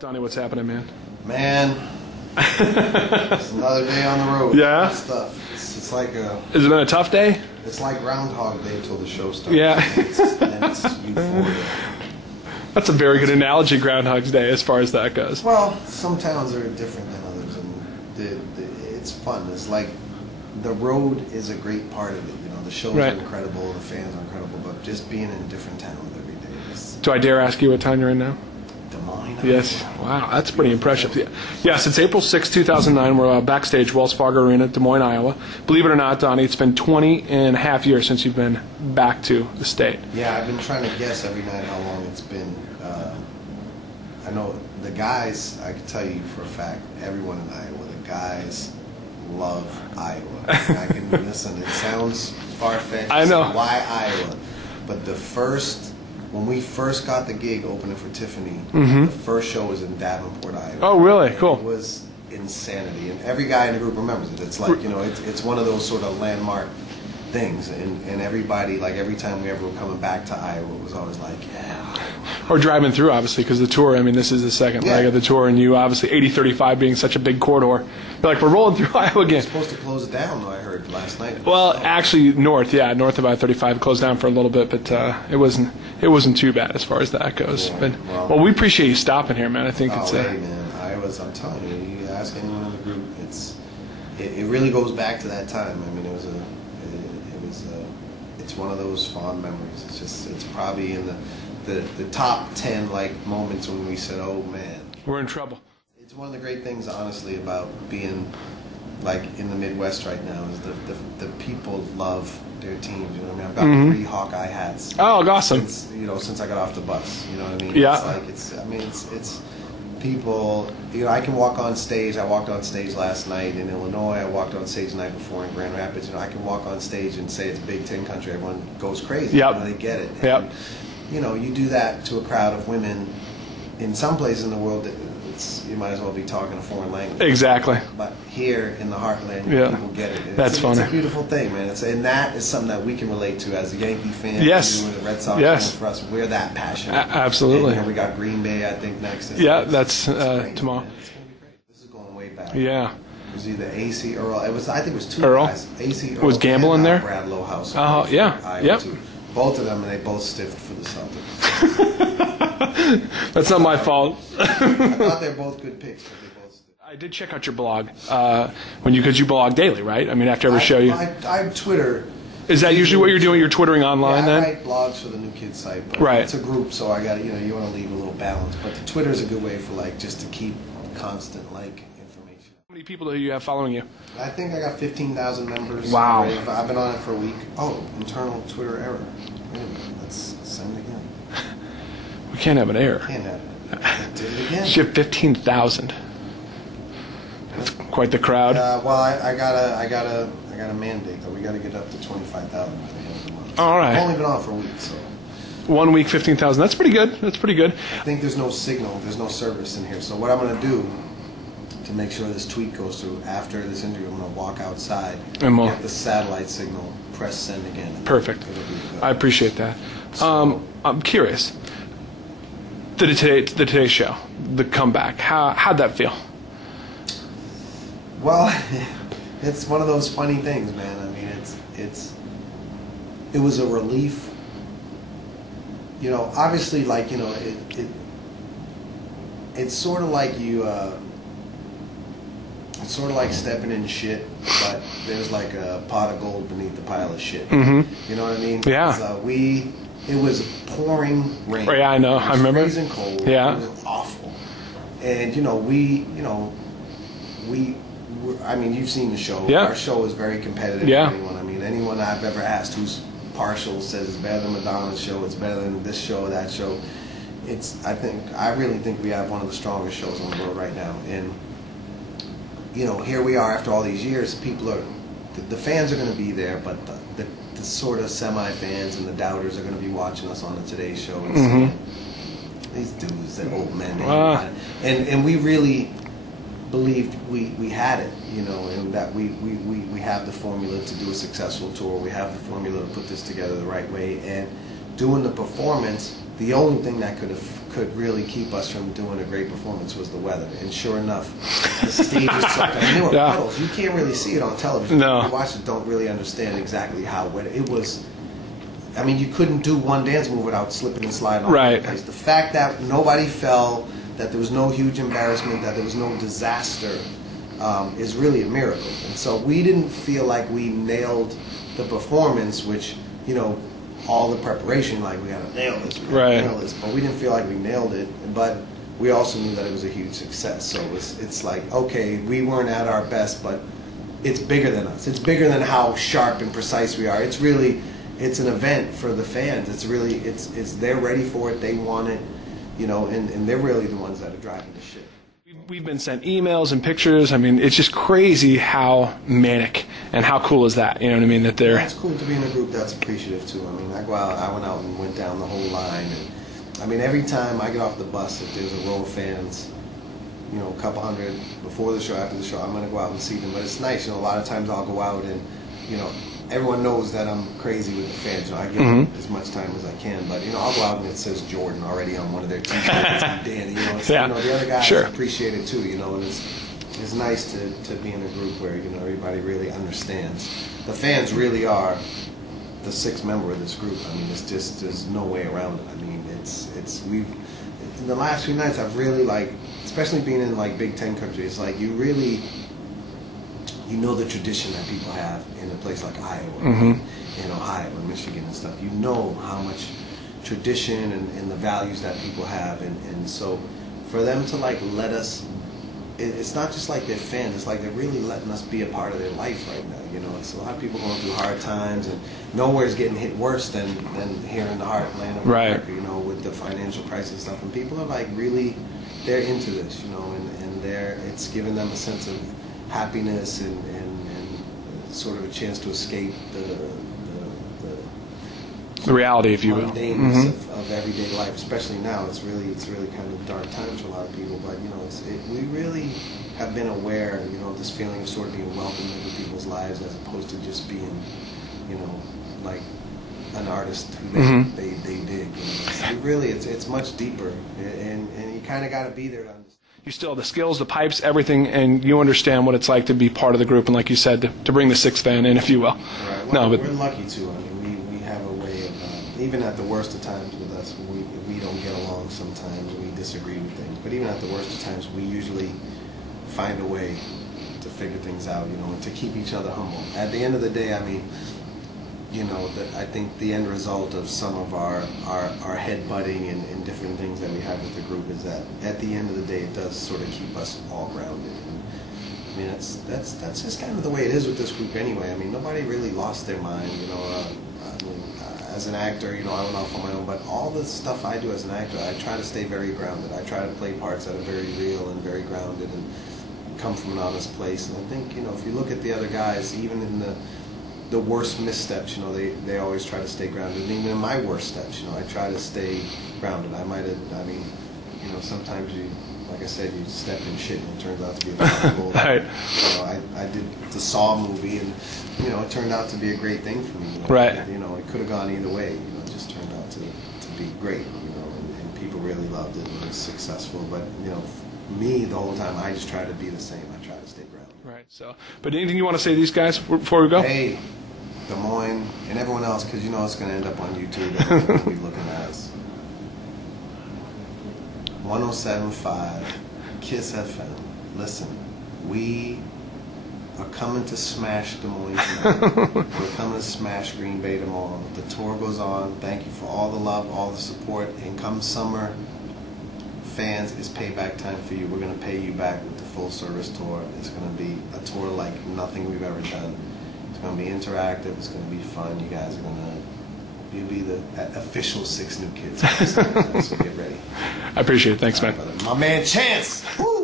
Donnie, what's happening, man? Man, it's another day on the road. Yeah? Stuff. It's like a... Has it been a tough day? It's like Groundhog Day till the show starts. Yeah. And it's euphoria. That's a very good analogy, Groundhog's Day, as far as that goes. Well, some towns are different than others, and it's fun. It's like the road is a great part of it. You know, the shows Right. are incredible, the fans are incredible, but just being in a different town every day is... Do I dare ask you what town you're in now? Des Moines. Yes. Wow, that's pretty impressive. Yeah. Yes, it's April 6, 2009. We're backstage, Wells Fargo Arena, Des Moines, Iowa. Believe it or not, Donnie, it's been 20 and a half years since you've been back to the state. Yeah, I've been trying to guess every night how long it's been. I know the guys, I can tell you for a fact, everyone in Iowa, the guys love Iowa. I can listen, it sounds far-fetched. I know. Why Iowa? But when we first got the gig opening for Tiffany, the first show was in Davenport, Iowa. Oh, really? Cool. It was insanity, and every guy in the group remembers it. It's like, you know, it's one of those sort of landmark things, and everybody, like every time we ever were coming back to Iowa, it was always like, yeah. Or driving through, obviously, because the tour, I mean, this is the second leg of the tour, and you, obviously, 80-35 being such a big corridor. But, like, we're rolling through Iowa again. You're supposed to close it down, though, I heard last night. Well, actually, north of I-35, closed down for a little bit, but it wasn't too bad as far as that goes. Yeah, But, well, we appreciate you stopping here, man. I think it's hey, man, I'm telling you, you ask anyone in the group, it really goes back to that time. I mean, it's one of those fond memories. It's probably in the top 10 like moments when we said, oh man, we're in trouble. It's one of the great things, honestly, about being like in the Midwest right now is the people love their teams. You know what I mean? I've got 3 Hawkeye hats. Oh, awesome! Since I got off the bus. You know what I mean? Yeah. It's people. You know, I can walk on stage. I walked on stage last night in Illinois. I walked on stage the night before in Grand Rapids. You know, I can walk on stage and say it's Big Ten country. Everyone goes crazy. Yep. You know, they get it. Yep. And, you know, you do that to a crowd of women in some places in the world that you might as well be talking a foreign language. Exactly. But here in the heartland, people get it. That's funny. It's a beautiful thing, man. And that is something that we can relate to as a Yankee fan. Yes. And the Red Sox yes. fan. For us, we're that passionate. Absolutely. And we got Green Bay, I think, next. That's great, tomorrow. Man. It's going to be great. This is going way back. Yeah. It was either AC Earl. I think it was 2 Earl? guys. AC Earl. Was Gamble in there? Brad Lohaus. Oh, yeah. Yep. Both of them, and they both stiffed for the Celtics. That's not my fault. I thought they're both good picks, but they both stiffed. I did check out your blog because you blog daily, right? I mean, after every show you. I Twitter. Is that usually what you're doing? You're twittering online then? I write blogs for the New Kids site. But right. It's a group, so I got you want to leave a little balance. But the Twitter is a good way for just to keep constant information. How many people do you have following you? I think I got 15,000 members. Wow. Already. I've been on it for a week. Oh, internal Twitter error. Wait a minute. Let's send it again. We can't have an error. Can't have it. I did it again. You have 15,000. That's quite the crowd. Well, I got a mandate though. We got to get up to 25,000 by the end of the month. All right. I've only been on for a week, so. 1 week, 15,000. That's pretty good. That's pretty good. I think there's no signal. There's no service in here. So what I'm going to do to make sure this tweet goes through after this interview, I'm going to walk outside and get the satellite signal, press send again. Perfect. I appreciate that. So, I'm curious. The Today Show, the comeback. How'd that feel? Well, it's one of those funny things, man. I mean, it was a relief. You know, obviously, it's sort of like you. It's sort of like stepping in shit, but there's like a pot of gold beneath the pile of shit. Mm-hmm. You know what I mean? Yeah. It was pouring rain. Oh, yeah, I know. I remember. It was freezing cold. Yeah. It was awful. And I mean, you've seen the show. Yeah. Our show is very competitive. Yeah. Anyone I've ever asked who's partial says it's better than Madonna's show. It's better than this show, that show. I really think we have one of the strongest shows in the world right now. And here we are after all these years. The fans are going to be there, but the sort of semi-fans and the doubters are going to be watching us on the Today Show and saying, these dudes, they're old men. And we really believed we had it, and that we have the formula to do a successful tour. We have the formula to put this together the right way. And doing the performance, the only thing that could have could really keep us from doing a great performance was the weather. And sure enough, the stage was soaked. And there were puddles. You can't really see it on television. No. You watch it, don't really understand exactly how wet it was. I mean, you couldn't do one dance move without slipping and sliding all over the place. The fact that nobody fell, that there was no huge embarrassment, that there was no disaster, is really a miracle. And so we didn't feel like we nailed the performance, which, you know, all the preparation, like we gotta nail this, nail this, but we didn't feel like we nailed it. But we also knew that it was a huge success. So it's like, okay, we weren't at our best, but it's bigger than us. It's bigger than how sharp and precise we are. It's really, it's an event for the fans. It's really, it's they're ready for it. They want it, you know, and they're really the ones that are driving the shit. We've been sent emails and pictures. I mean, it's just crazy how manic and how cool is that? You know what I mean? That they're. It's cool to be in a group that's appreciative too. I mean, I went out and went down the whole line, and I mean, every time I get off the bus, if there's a row of fans, you know, a couple hundred before the show, after the show, I'm gonna go out and see them. But it's nice, you know. A lot of times I'll go out and, you know, everyone knows that I'm crazy with the fans. You know, I give them as much time as I can. But, you know, I'll go out and it says Jordan already on one of their t-shirts and Danny. You know, it's, you know, the other guys appreciate it too. You know, and it's nice to be in a group where, you know, everybody really understands. The fans really are the sixth member of this group. I mean, it's just, there's no way around it. I mean, in the last few nights, I've really, like, especially being in like Big Ten countries, like you really, you know, the tradition that people have in a place like Iowa, in Ohio and Michigan and stuff. You know how much tradition and the values that people have, and so for them to like let us, it's not just like they're fans, it's like they're really letting us be a part of their life right now. You know, it's a lot of people going through hard times, and nowhere's getting hit worse than here in the heartland of America, you know, with the financial crisis and stuff. And people are like really, they're into this, you know, and it's giving them a sense of happiness and sort of a chance to escape the reality, if you will, of everyday life. Especially now, it's really kind of dark times for a lot of people. But you know, we really have been aware, you know, of this feeling of sort of being welcomed into people's lives, as opposed to just being, you know, like an artist who they dig. You know, it's much deeper, and you kind of got to be there to understand. You still have the skills, the pipes, everything, and you understand what it's like to be part of the group, and like you said, to bring the sixth fan in, if you will. Right. Well, we're lucky too. I mean, we have a way of, even at the worst of times with us, we don't get along sometimes, we disagree with things, but even at the worst of times, we usually find a way to figure things out, you know, and to keep each other humble. At the end of the day, I mean, you know, I think the end result of some of our head-butting and different things that we have with the group is that at the end of the day, it does sort of keep us all grounded. And, I mean, that's just kind of the way it is with this group anyway. I mean, nobody really lost their mind, you know. I mean, as an actor, you know, I went off on my own, but all the stuff I do as an actor, I try to stay very grounded. I try to play parts that are very real and very grounded and come from an honest place. And I think, you know, if you look at the other guys, even in the worst missteps, you know, they always try to stay grounded. And even in my worst steps, you know, I try to stay grounded. I mean, you know, sometimes you, like I said, you step in shit and it turns out to be a valuable. Right. You know, I did the Saw movie, and you know, it turned out to be a great thing for me. You know? Right. You know, it could have gone either way. You know, it just turned out to be great. You know, and people really loved it and it was successful. But you know, me the whole time, I just try to be the same. I try to stay grounded. Right. So, but anything you want to say to these guys before we go? Hey, Des Moines and everyone else, because you know it's going to end up on YouTube. Everyone's going to be looking at us. 107.5 KISS FM. Listen, we are coming to smash Des Moines tonight. We're coming to smash Green Bay tomorrow. The tour goes on. Thank you for all the love, all the support. And come summer, fans, it's payback time for you. We're going to pay you back with the full service tour. It's going to be a tour like nothing we've ever done. It's going to be interactive. It's going to be fun. You guys are going to... You'll be the official 6 New Kids. So get ready. I appreciate it. Thanks, man. My man Chance. Woo!